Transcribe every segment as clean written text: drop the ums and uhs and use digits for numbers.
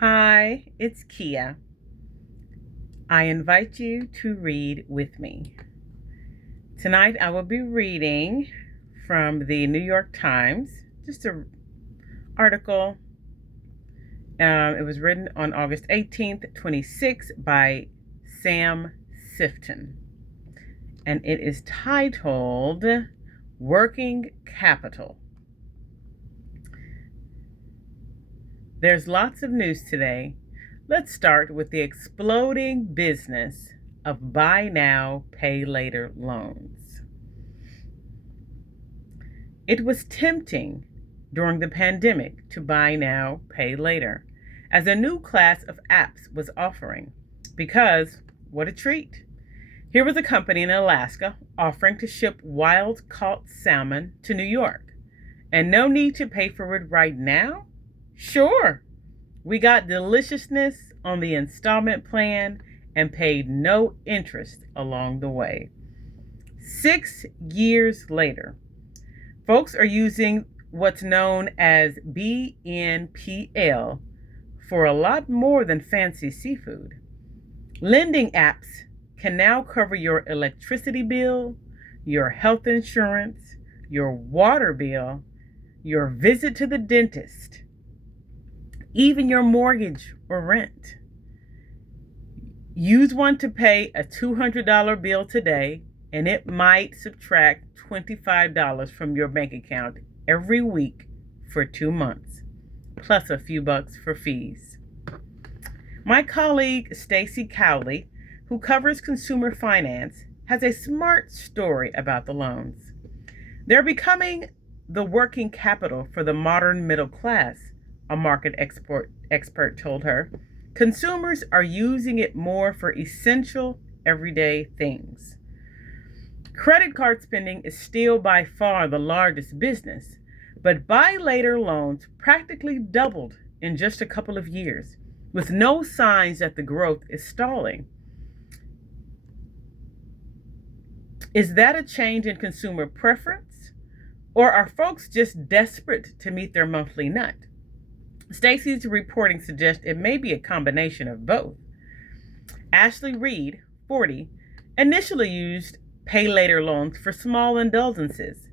Hi, it's Kia. I invite you to read with me. Tonight I will be reading from the New York Times, just an article. It was written on August 18th, 26 by Sam Sifton. And it is titled Working Capital. There's lots of news today. Let's start with the exploding business of buy now, pay later loans. It was tempting during the pandemic to buy now, pay later, as a new class of apps was offering, because what a treat. Here was a company in Alaska offering to ship wild-caught salmon to New York, and no need to pay for it right now? Sure. We got deliciousness on the installment plan and paid no interest along the way. 6 years later, folks are using what's known as B.N.P.L for a lot more than fancy seafood. Lending apps can now cover your electricity bill, your health insurance, your water bill, your visit to the dentist, even your mortgage or rent. Use one to pay a $200 bill today, and it might subtract $25 from your bank account every week for 2 months, plus a few bucks for fees. My colleague Stacy Cowley, who covers consumer finance, has a smart story about the loans. They're becoming the working capital for the modern middle class, a market expert told her. Consumers are using it more for essential everyday things. Credit card spending is still by far the largest business, but buy later loans practically doubled in just a couple of years, with no signs that the growth is stalling. Is that a change in consumer preference, or are folks just desperate to meet their monthly nut? Stacy's reporting suggests it may be a combination of both. Ashley Reed, 40, initially used pay later loans for small indulgences.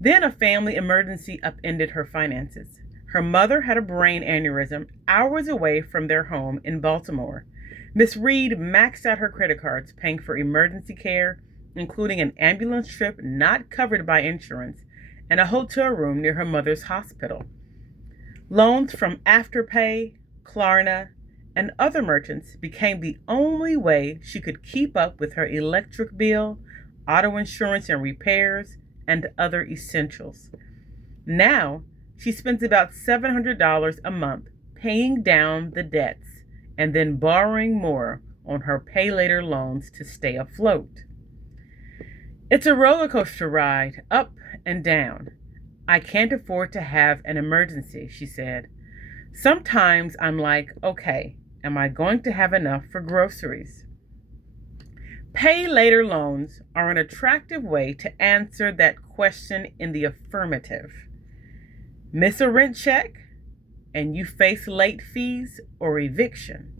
Then a family emergency upended her finances. Her mother had a brain aneurysm hours away from their home in Baltimore. Miss Reed maxed out her credit cards, paying for emergency care, including an ambulance trip not covered by insurance and a hotel room near her mother's hospital. Loans from Afterpay, Klarna, and other merchants became the only way she could keep up with her electric bill, auto insurance and repairs, and other essentials. Now, she spends about $700 a month paying down the debts and then borrowing more on her pay later loans to stay afloat. It's a roller coaster ride, up and down. I can't afford to have an emergency, she said. Sometimes I'm like, okay, am I going to have enough for groceries? Pay later loans are an attractive way to answer that question in the affirmative. Miss a rent check and you face late fees or eviction.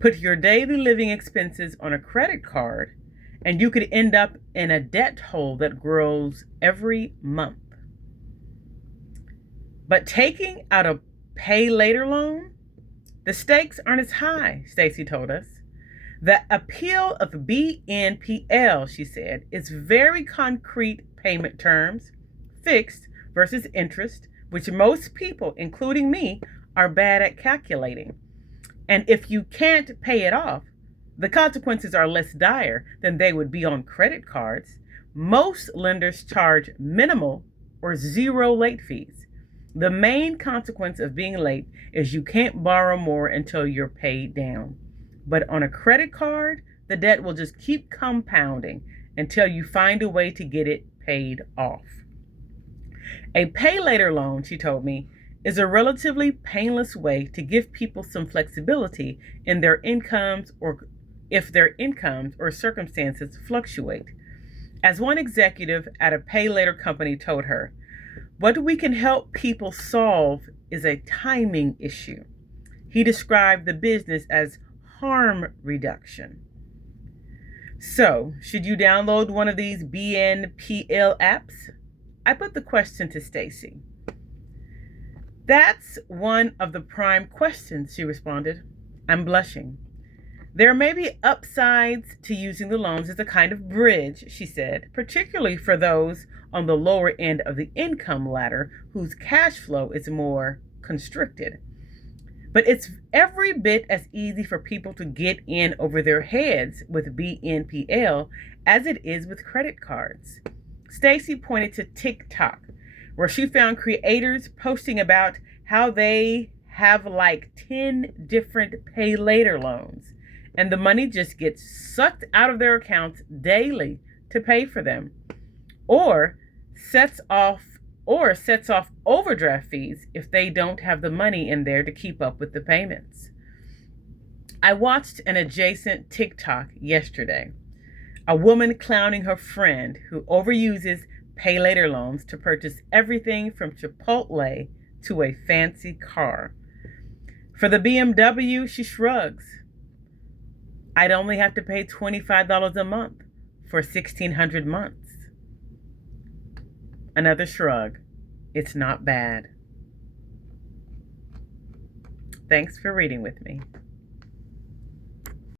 Put your daily living expenses on a credit card and you could end up in a debt hole that grows every month. But taking out a pay later loan, the stakes aren't as high, Stacy told us. The appeal of B.N.P.L, she said, is very concrete payment terms, fixed versus interest, which most people, including me, are bad at calculating. And if you can't pay it off, the consequences are less dire than they would be on credit cards. Most lenders charge minimal or zero late fees. The main consequence of being late is you can't borrow more until you're paid down. But on a credit card, the debt will just keep compounding until you find a way to get it paid off. A pay later loan, she told me, is a relatively painless way to give people some flexibility in their incomes or if their incomes or circumstances fluctuate. As one executive at a pay later company told her, what we can help people solve is a timing issue. He described the business as harm reduction. So, should you download one of these B.N.P.L apps? I put the question to Stacy. That's one of the prime questions, she responded. I'm blushing. There may be upsides to using the loans as a kind of bridge, she said, particularly for those on the lower end of the income ladder whose cash flow is more constricted. But it's every bit as easy for people to get in over their heads with B.N.P.L as it is with credit cards. Stacy pointed to TikTok, where she found creators posting about how they have like 10 different pay later loans, and the money just gets sucked out of their accounts daily to pay for them, or sets off overdraft fees if they don't have the money in there to keep up with the payments. I watched an adjacent TikTok yesterday. A woman clowning her friend who overuses pay later loans to purchase everything from Chipotle to a fancy car. For the BMW, she shrugs. I'd only have to pay $25 a month for 1,600 months. Another shrug. It's not bad. Thanks for reading with me.